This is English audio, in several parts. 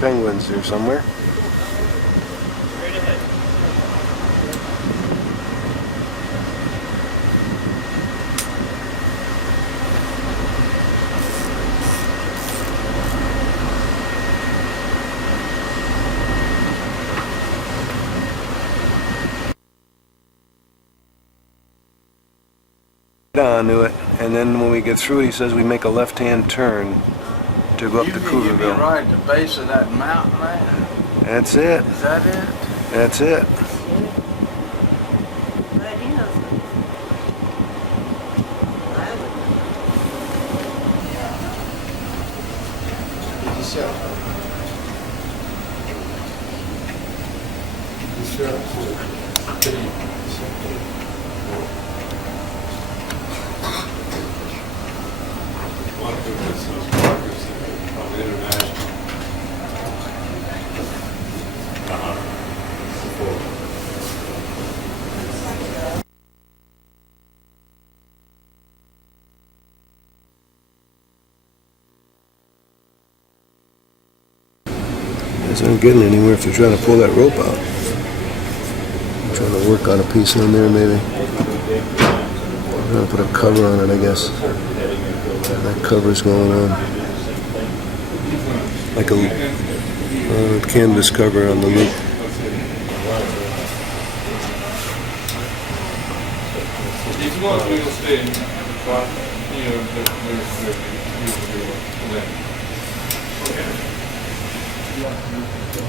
Penguins here somewhere. Straight ahead. Onto it, and then when we get through it, he says we make a left-hand turn to go up to Scoonerville. You mean right at the base of that mountain there? That's it. Is that it? That's it. It's not getting anywhere if you're trying to pull that rope out. I'm trying to work on a piece on there maybe. I'm going to put a cover on it, I guess. That cover's going on. Like a canvas cover on the loop.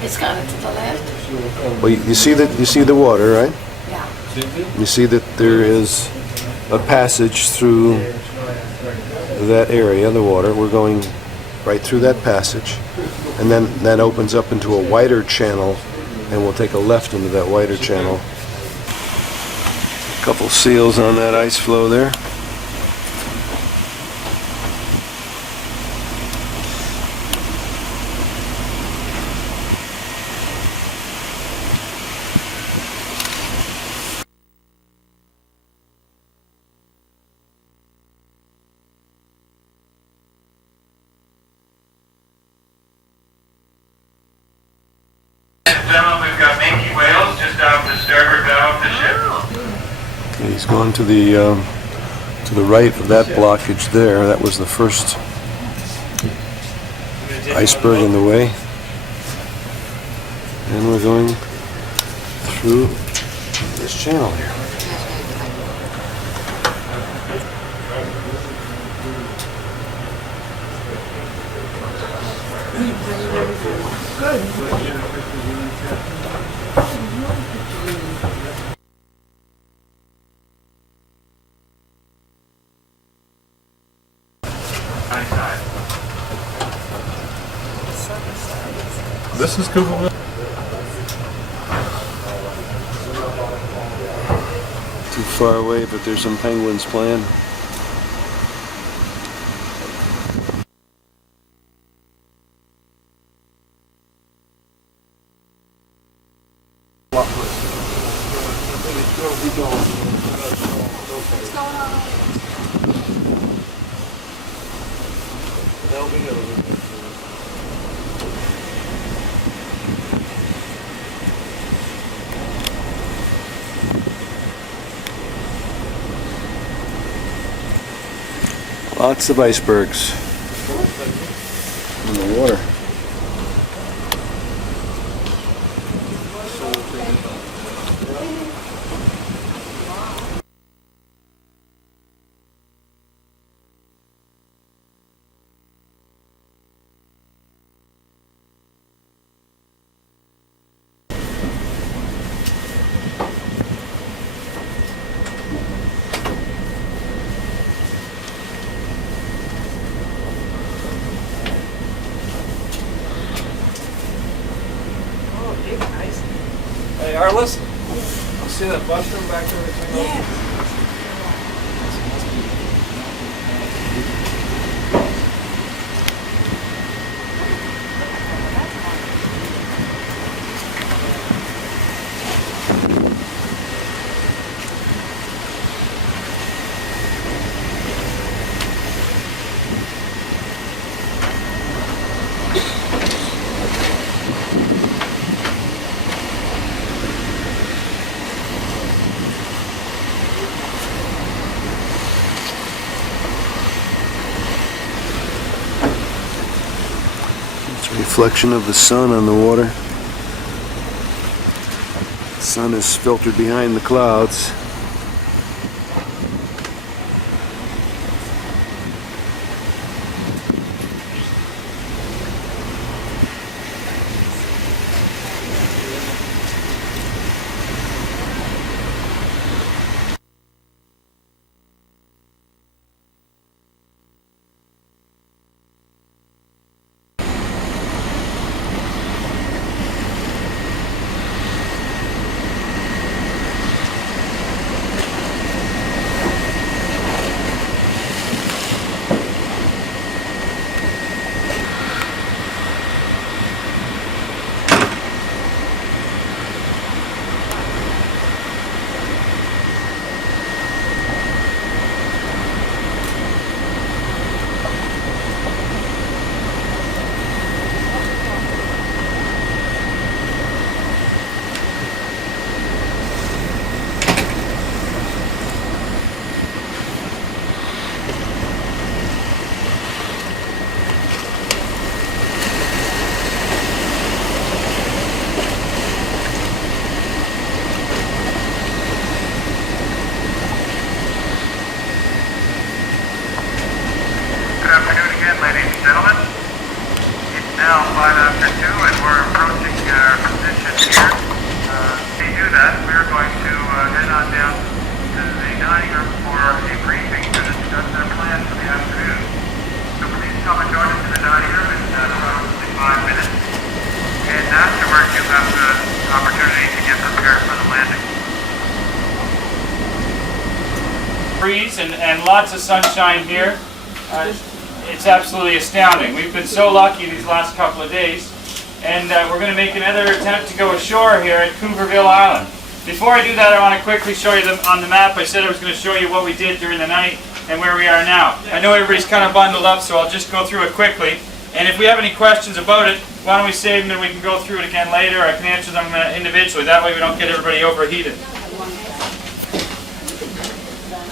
It's kind of to the left. Well, you see the water, right? Yeah. You see that there is a passage through that area, the water. We're going right through that passage, and then that opens up into a wider channel, and we'll take a left into that wider channel. A couple seals on that ice floe there. Gentlemen, we've got minke whales just off the starboard bow of the ship. Okay, he's going to the right of that blockage there. That was the first iceberg in the way. And we're going through this channel here. This is Scoonerville. Too far away, but there's some penguins playing. Lots of icebergs in the water. Hey, Arliss, see that mushroom back there between those? Yeah. reflection of the sun on the water. The sun is filtered behind the clouds. Good afternoon again, ladies and gentlemen. It's now 5 after 2 and we're approaching our position here. To do that, we're going to head on down to the dining room for a briefing to discuss our plans for the afternoon. So please come and join us in the dining room in approximately 5 minutes. And afterwards, you'll have the opportunity to get prepared for the landing. Breeze and lots of sunshine here. It's absolutely astounding. We've been so lucky these last couple of days, and we're going to make another attempt to go ashore here at Scoonerville Island. Before I do that, I want to quickly show you on the map. I said I was going to show you what we did during the night and where we are now. I know everybody's kind of bundled up, so I'll just go through it quickly. And if we have any questions about it, why don't we save them and we can go through it again later, or I can answer them individually. That way we don't get everybody overheated.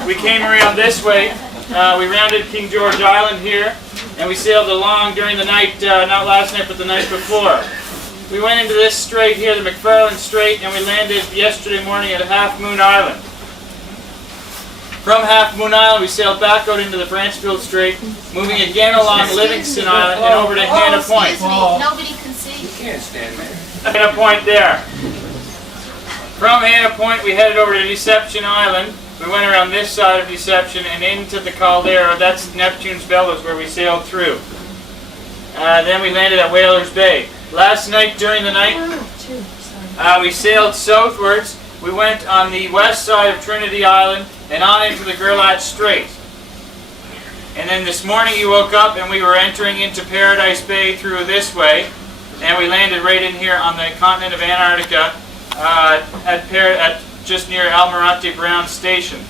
We came around this way. We rounded King George Island here, and we sailed along during the night, not last night, but the night before. We went into this strait here, the McFarland Strait, and we landed yesterday morning at Half Moon Island. From Half Moon Island, we sailed back out into the Branchfield Strait, moving again along Livingston Island and over to Hannah Point. Nobody can see. You can't stand there. Hannah Point there. From Hannah Point, we headed over to Deception Island. We went around this side of Deception and into the Caldera. That's Neptune's Bellows, where we sailed through. Then we landed at Whalers Bay. Last night, during the night, we sailed southwards. We went on the west side of Trinity Island and on into the Gerlach Strait. And then this morning you woke up and we were entering into Paradise Bay through this way. And we landed right in here on the continent of Antarctica at just near Almirante Brown Station.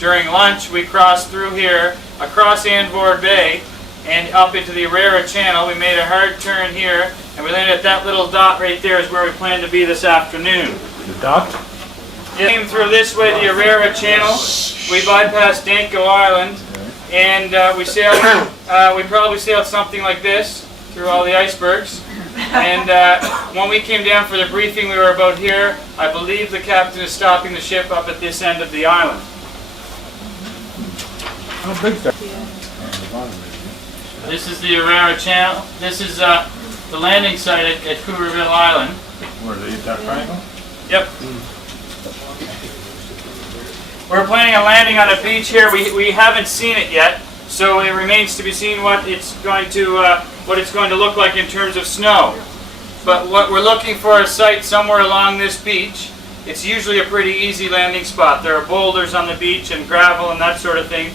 During lunch, we crossed through here, across Anvor Bay, and up into the ErreraChannel. We made a hard turn here, and we landed at that little dot right there is where we plan to be this afternoon. The dot? It came through this way, the ErreraChannel. We bypassed Danko Island, and we sailed. We probably sailed something like this through all the icebergs. And when we came down for the briefing, we were about here. I believe the captain is stopping the ship up at this end of the island. How big is that? This is the ErreraChannel. This is the landing site at Scoonerville Island. Where they eat that triangle? Yep. We're planning on landing on a beach here. We haven't seen it yet, so it remains to be seen what it's going to look like in terms of snow. But what we're looking for is a site somewhere along this beach. It's usually a pretty easy landing spot. There are boulders on the beach and gravel and that sort of thing.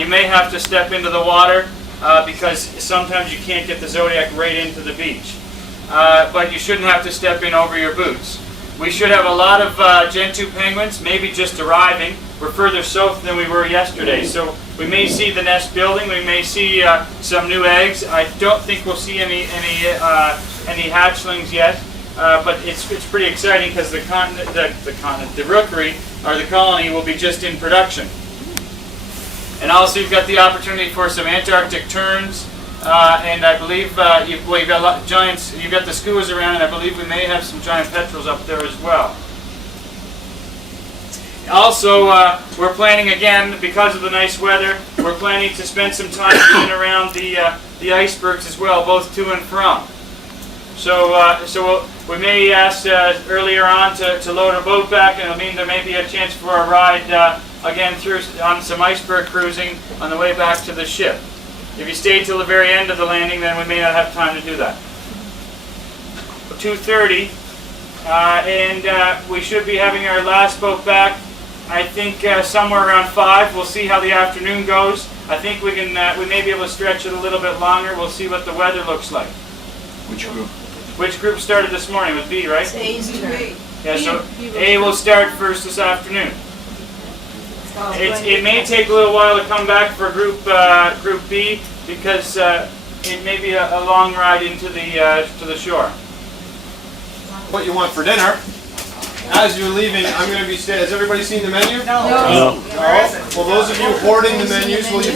You may have to step into the water because sometimes you can't get the Zodiac right into the beach. But you shouldn't have to step in over your boots. We should have a lot of Gentoo penguins, maybe just arriving. We're further south than we were yesterday, so we may see the nest building. We may see some new eggs. I don't think we'll see any hatchlings yet, but it's pretty exciting because the rookery or the colony will be just in production. And also, you've got the opportunity for some Antarctic terns And I believe you've got giants. You've got the skuas around, and I believe we may have some giant petrels up there as well. Also, we're planning again, because of the nice weather, we're planning to spend some time in and around the icebergs as well, both to and from. So we may ask earlier on to load a boat back, and it'll mean there may be a chance for a ride again through on some iceberg cruising on the way back to the ship. If you stay till the very end of the landing, then we may not have time to do that. 2:30, and we should be having our last boat back, I think somewhere around 5. We'll see how the afternoon goes. I think we may be able to stretch it a little bit longer. We'll see what the weather looks like. Which group? Which group started this morning? It was B, right? A's turn. Yeah, so A will start first this afternoon. It may take a little while to come back for group B, because it may be a long ride into to the shore. What you want for dinner. As you're leaving, I'm going to be staying. Has everybody seen the menu? No. No. Well, those of you hoarding the menus, will you?